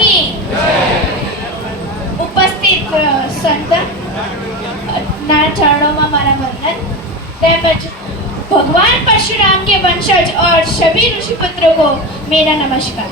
की ઉપસ્થિત સંત ના ચरणों મારા વંદન તેમજ भगवान परशुराम के वंशज और सभी ऋषि पुत्रों को मेरा नमस्कार।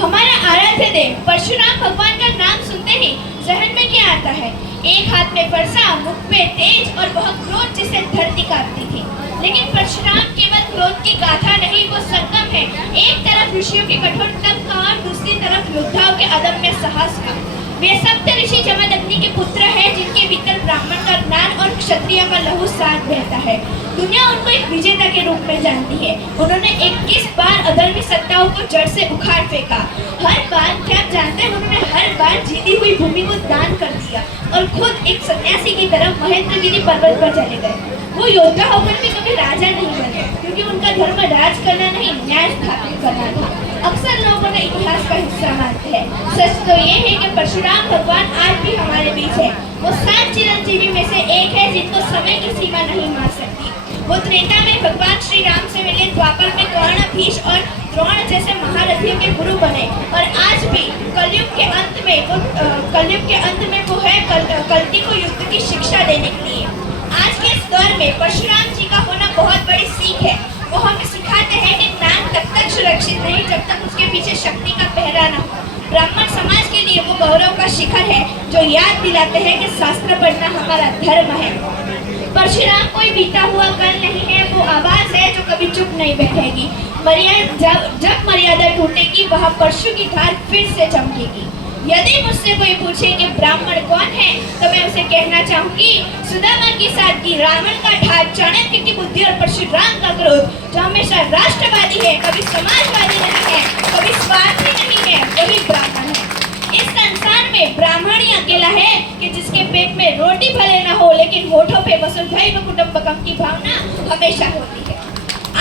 हमारा आराध्य देव परशुराम भगवान का नाम सुनते ही जहन में क्या आता है? एक हाथ में फरसा, मुख पे तेज और बहुत क्रोध जिसे धरती कांपती थी। लेकिन परशुराम केवल क्रोध की गाथा नहीं, वो संगम है। एक तरफ ऋषियों के कठोर तप का और दूसरी तरफ योद्धाओं के अदम्य साहस का। वे सप्त ऋषि जमदग्नि के पुत्र हैं, जिनके भीतर ब्राह्मण का ज्ञान और क्षत्रिय का लहू साथ बहता है। दुनिया उनको एक विजेता के रूप में जानती है। उन्होंने 21 बार अधर्मी सत्ताओं को जड़ से उखाड़ फेंका। हर बार, क्या आप जानते हैं, उन्होंने हर बार जीती हुई भूमि को दान कर दिया और खुद एक सन्यासी की तरह महेंद्रगिरी पर्वत पर चले गए। वो योद्धा होकर भी कभी राजा नहीं बने, क्योंकि उनका धर्म राज करना नहीं, न्याय स्थापित करना था। अक्सर लोगों ने इतिहास का हिस्सा मानते हैं। सच तो ये है कि परशुराम भगवान आज भी हमारे बीच है। वो 7 चिरंजीवी में से एक है, जिनको समय की सीमा नहीं मार सकती। वो त्रेता में भगवान श्री राम से मिले, द्वापर में कर्ण, भीष्म और द्रोण जैसे महारथियों के गुरु बने, और आज भी कलयुग के अंत में वो है कल्कि को युद्ध की शिक्षा देने के लिए। आज के इस दौर में परशुराम जी का होना बहुत बड़ी सीख है। वो हमें सिखाते हैं कि ज्ञान तब तक सुरक्षित नहीं जब तक उसके पीछे शक्ति का पहरा न हो। ब्राह्मण समाज के लिए वो गौरव का शिखर है, जो याद दिलाते हैं कि शास्त्र पढ़ना हमारा धर्म है। परशुराम कोई बीता हुआ कल नहीं है, वो आवाज है जो कभी चुप नहीं बैठेगी। जब मर्यादा टूटेगी, वह परशु की धार फिर से चमकेगी। यदि मुझसे कोई पूछे कि ब्राह्मण कौन है, तो मैं उसे कहना चाहूंगी, सुदामा की सादगी, रावण का ठाठ, चाणक्य की बुद्धि और परशुराम का क्रोध, जो हमेशा राष्ट्रवादी है, कभी समाजवादी नहीं है, कभी स्वार्थी नहीं है, वही ब्राह्मण है। इस संसार में ब्राह्मण ही अकेला है कि जिसके पेट में रोटी भले न हो, लेकिन होठों पे वसुधैव कुटुंबकम की भावना हमेशा होती है।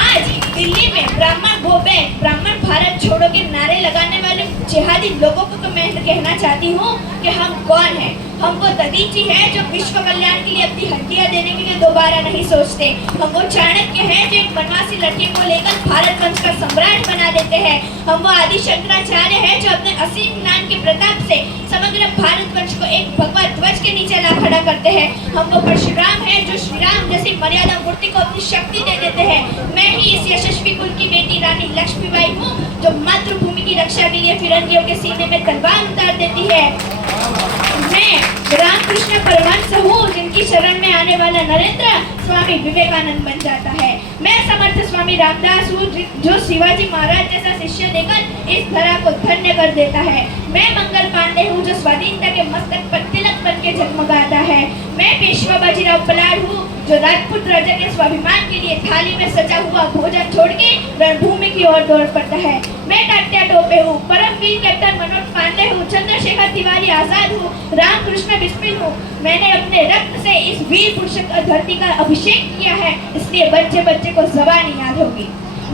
आज दिल्ली में ब्राह्मण गो बैक, ब्राह्मण भारत छोड़ो के नारे लगाने वाले जिहादी लोगों को मैं कहना चाहती हूँ कि हम कौन हैं। हम वो दधीची हैं जो विश्व कल्याण के लिए अपनी हड्डियां देने के लिए दोबारा नहीं सोचते। हम वो चाणक्य हैं जो एक वनवासी लड़की को लेकर भारत वंश का सम्राट बना देते हैं। हम वो आदि शंकराचार्य हैं जो अपने असीम ज्ञान के प्रताप से समग्र भारत वंश को एक भगवा ध्वज के नीचे ला खड़ा करते हैं। हम वो परशुराम हैं जो श्री राम जैसी मर्यादा मूर्ति को अपनी शक्ति दे देते हैं। मैं ही इस यशस्वी कुल की बेटी रानी लक्ष्मीबाई हूँ, जो मातृभूमि की रक्षा के लिए फिरंगियों के सीने में तलवार उतार देती है। मैं रामकृष्ण परमहंस हूँ, जिनकी शरण में आने वाला नरेंद्र स्वामी विवेकानंद बन जाता है। मैं समर्थ स्वामी रामदास हूँ, जो शिवाजी महाराज जैसा शिष्य देकर इस धरा को धन्य कर देता है। मैं मंगल पांडे हूँ, जो स्वाधीनता के मस्तक पर तिलक बन के जगमगाता है। मैं पेशवा बाजीराव बलाड़ हूँ, जो राजपूत राजा के स्वाभिमान के लिए थाली में सजा हुआ भोजन छोड़ के रणभूमि की ओर दौड़ पड़ता है। मैं तात्या टोपे हूँ, परमवीर कैप्टन मनोज पांडे हूँ, चंद्रशेखर तिवारी आजाद हूँ, रामकृष्ण बिस्मिल हूँ। मैंने अपने रक्त से इस वीर पुरुष धरती का अभिषेक किया है, इसलिए बच्चे बच्चे को ज़बान याद होगी।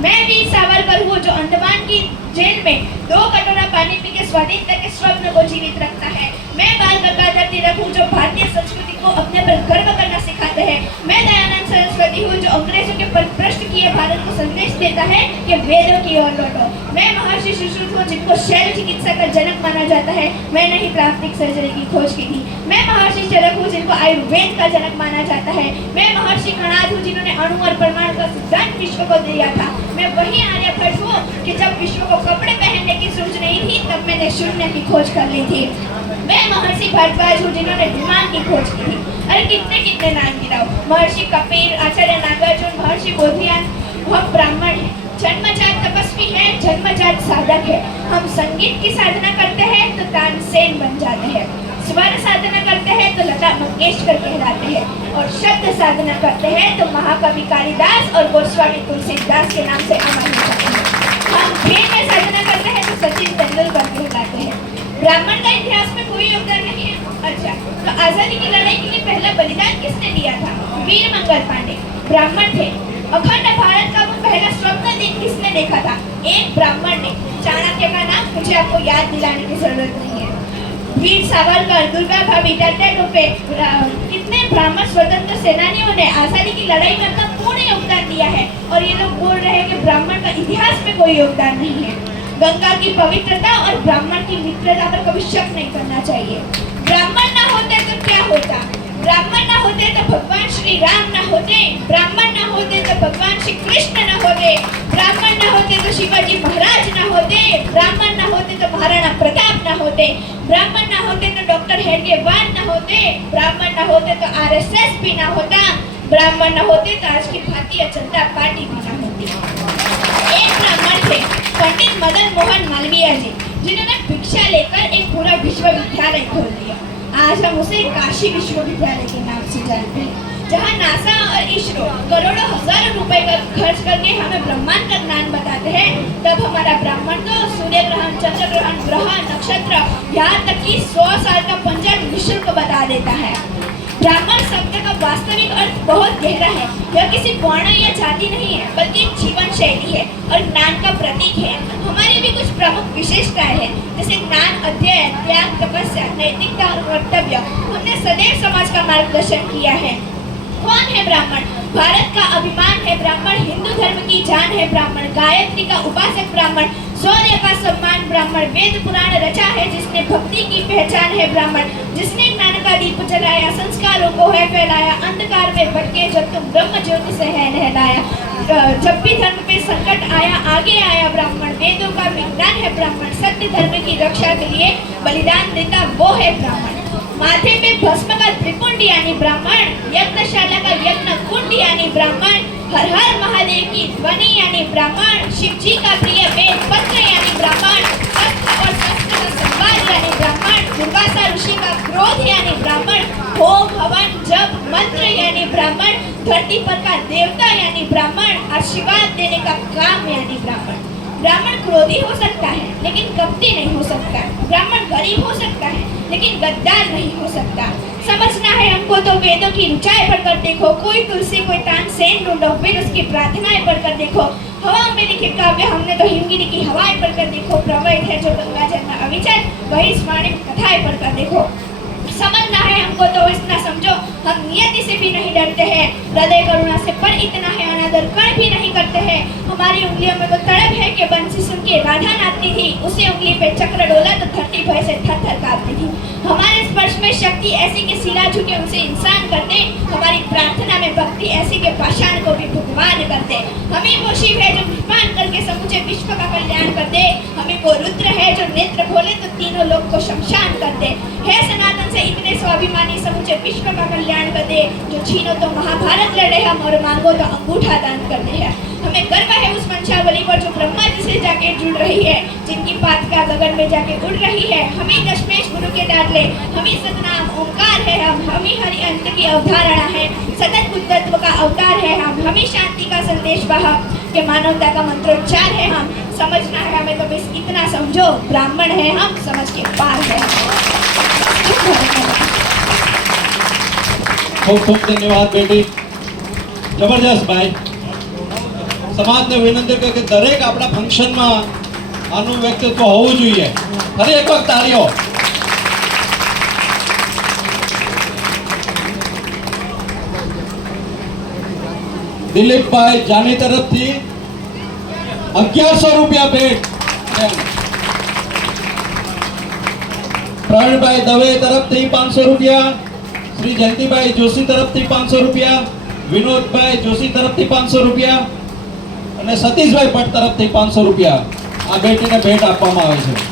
मैं वीर सावरकर हूँ, जो अंडमान की जेल में 2 कटोरा पानी पी के स्वाधीनता के स्वप्न को जीवित रखता है। मैं बाल गंगाधर तिलक हूँ, जो भारतीय संस्कृति को अपने पर गर्व करना सिखाते हैं। मैं दयानंद सरस्वती हूँ, जो अंग्रेजों के परभ्रष्ट किए भारत को संदेश देता है कि वेदों की ओर लौटो। मैं महर्षि सुश्रुत हूँ, जिनको शैल चिकित्सा का जनक माना जाता है। मैंने ही प्लास्टिक सर्जरी की खोज की थी। मैं महर्षि चरक हूँ, जिनको आयुर्वेद का जनक माना जाता है। मैं महर्षि कणाद हूँ, जिन्होंने अणु और परमाणु का सिद्धांत विश्व को दिया था। मैं वही आर्यभट्ट हूँ कि जब विश्व को कपड़े पहनने की सूझ नहीं थी, तब मैंने शून्य की खोज कर ली थी। मैं महर्षि भारद्वाज हूँ, जिन्होंने विमान की खोज की थी। अरे कितने कितने नाम गिराओ, महर्षि कपिल, आचार्य नागार्जुन, महर्षि बोधियान। हम ब्राह्मण हैं, जन्मजात तपस्वी हैं, जन्मजात साधक है। हम संगीत की साधना करते हैं तो तानसेन बन जाते हैं, स्वर साधना करते हैं तो लता मंगेशकर कहलाते हैं, और शब्द साधना करते हैं तो महाकवि कालिदास और गोस्वामी तुलसीदास के नाम से अमर हो जाते हैं। हम खेल में साधना करते हैं तो सचिन तेंदुलकर कहलाते हैं। ब्राह्मण का इतिहास में कोई योगदान नहीं है। अच्छा, तो आजादी की लड़ाई के लिए पहला बलिदान किसने दिया था? वीर मंगल पांडे ब्राह्मण थे। अखंड भारत का वो पहला स्वप्न किसने देखा था? एक ब्राह्मण ने। चाणक्य का नाम मुझे आपको याद दिलाने की जरूरत नहीं है। वीर सावरकर, दुर्गा भाभी, तात्या टोपे, कितने ब्राह्मण स्वतंत्र सेनानियों ने आजादी की लड़ाई में अपना पूर्ण योगदान दिया है, और ये लोग बोल रहे हैं कि ब्राह्मण का इतिहास में कोई योगदान नहीं है। गंगा की पवित्रता और ब्राह्मण की मित्रता पर कभी शक नहीं करना चाहिए। ब्राह्मण ना होते तो क्या होता? ब्राह्मण ना होते तो भगवान श्री राम ना होते, ब्राह्मण ना होते तो भगवान श्री कृष्ण ना होते, ब्राह्मण ना होते तो शिवाजी महाराज ना होते, ब्राह्मण ना होते तो महाराणा प्रताप ना होते, ब्राह्मण ना होते तो डॉक्टर हेडगेवार ना होते, ब्राह्मण ना होते तो आरएसएस भी ना होता, ब्राह्मण ना होते तो आज की भारतीय जनता पार्टी भी ना होती। एक ब्राह्मण थे पंडित मदन मोहन मालवीय जी, जिन्होंने भिक्षा लेकर एक पूरा विश्वविद्यालय खोल दिया। आज हम उसे काशी विश्वविद्यालय के नाम से जानते हैं, जहाँ नासा और इसरो करोड़ों हजारों रुपए का खर्च करके हमें ब्रह्मांड का ज्ञान बताते हैं। तब हमारा ब्राह्मण तो सूर्य ग्रहण, चंद्र ग्रहण, ग्रह, नक्षत्र, यहाँ तक कि 100 साल का पंचांग निःशुल्क बता देता है। ब्राह्मण शब्द का वास्तविक अर्थ बहुत गहरा है। यह किसी वर्ण या जाति नहीं है, बल्कि जीवन शैली है और ज्ञान का प्रतीक है। हमारी भी कुछ प्रमुख विशेषताएं हैं, जैसे ज्ञान, अध्ययन, त्याग, तपस्या, नैतिकता और कर्तव्य। हमने सदैव समाज का मार्गदर्शन किया है। कौन है ब्राह्मण? भारत का अभिमान है ब्राह्मण, हिंदू धर्म की जान है ब्राह्मण, गायत्री का उपासक ब्राह्मण, शौर्य का सम्मान ब्राह्मण, वेद पुराण रचा है जिसने भक्ति की पहचान है ब्राह्मण, जिसने ज्ञान का दीप जलाया, संस्कारों को है फैलाया, अंधकार में भटके जब तुम ब्रह्म ज्योति से है नहलाया। जब भी धर्म पे संकट आया आगे आया ब्राह्मण, वेदों का विज्ञान है ब्राह्मण, सत्य धर्म की रक्षा के लिए बलिदान देता वो है ब्राह्मण। माथे पे भस्म का त्रिपुंड यानी ब्राह्मण, यज्ञशाला का यज्ञ कुंड यानी ब्राह्मण, हर हर महादेव की ध्वनि यानी ब्राह्मण, शिव जी का प्रिय वेद पत्र यानी ब्राह्मण, अस्त्र और शस्त्र का संवाद यानी ब्राह्मण, दुर्वासा ऋषि का क्रोध यानी ब्राह्मण, होम हवन जप मंत्र यानी ब्राह्मण, धरती पर का देवता यानी ब्राह्मण, आशीर्वाद देने का काम यानी ब्राह्मण। ब्राह्मण क्रोधी हो सकता है लेकिन कपटी नहीं हो सकता। ब्राह्मण गरीब हो सकता है लेकिन गद्दार नहीं हो सकता। समझना है हमको तो वेदों की ऋचाएं पढ़कर देखो, कोई तुलसी कोई तानसेन ढूंढो, फिर उसकी प्रार्थनाएं पढ़कर देखो। हवा में लिखे काव्य हमने तो हिमगिरी की हवाएं पढ़कर देखो, प्रवहित है जो गंगा जल में अविचल, वही स्वर्णिम कथाएं पढ़कर देखो। समझना है हमको तो इतना समझो, हम नियति से भी नहीं डरते हैं, हृदय करुणा से पर इतना है अनादर कण भी नहीं करते हैं। हमारी उंगलियों में वो तड़प है कि बंसी सुन के राधा नाचती थी, उसे उंगली पे चक्र डोला तो धरती भय से थर थर कांपती थी। हमारे स्पर्श में शक्ति ऐसी कि शिला झुके उसे इंसान कर दे, हमारी प्रार्थना में भक्ति ऐसी के पाषाण को भी भगवान कर दे। हमें वो शिव है जो विमान करके समूचे विश्व का कल्याण कर दे, हमें वो रुद्र है जो नेत्र खोले तो तीनों लोग को शमशान कर दे। है सनातन से इतने स्वाभिमानी समूचे विश्व का कल्याण कर दे, जो छीनो तो महाभारत लड़े हम और मांगो तो अंगूठा दान कर दे। हमें गर्व है उस वंशावली पर जो ब्रह्मा जी से जाके जुड़ रही है, जिनकी पातका गगन में जाके उड़ रही है। हम ही दशमेश गुरु के डाले, हम ही सतनाम ओंकार है, हम ही हरि अंत की अवधारणा है, सतत बुद्धत्व का अवतार है हम ही शांति का संदेश वाहक के मानवता का मंत्रोच्चार है हम। समझना है हमें तो बस इतना समझो, ब्राह्मण है हम, समझ के पार है। खूब खूब धन्यवाद बेटी, जबरदस्त भाई। સમાજને વિનંતી કરે કે દરેક આપણા ફંક્શનમાં આનું વ્યક્તિત્વ હોવું જોઈએ. ફરી એક વખત તાળીઓ. દિલીપભાઈ જાની તરફથી 1100 રૂપિયા ભેટ. પ્રવીણભાઈ દવે તરફથી 500 રૂપિયા. શ્રી જયંતિભાઈ જોશી તરફથી 500 રૂપિયા. વિનોદભાઈ જોશી તરફથી 500 રૂપિયા અને સતીશભાઈ ભટ્ટ તરફથી 500 રૂપિયા આ બેટીને ભેટ આપવામાં આવે છે.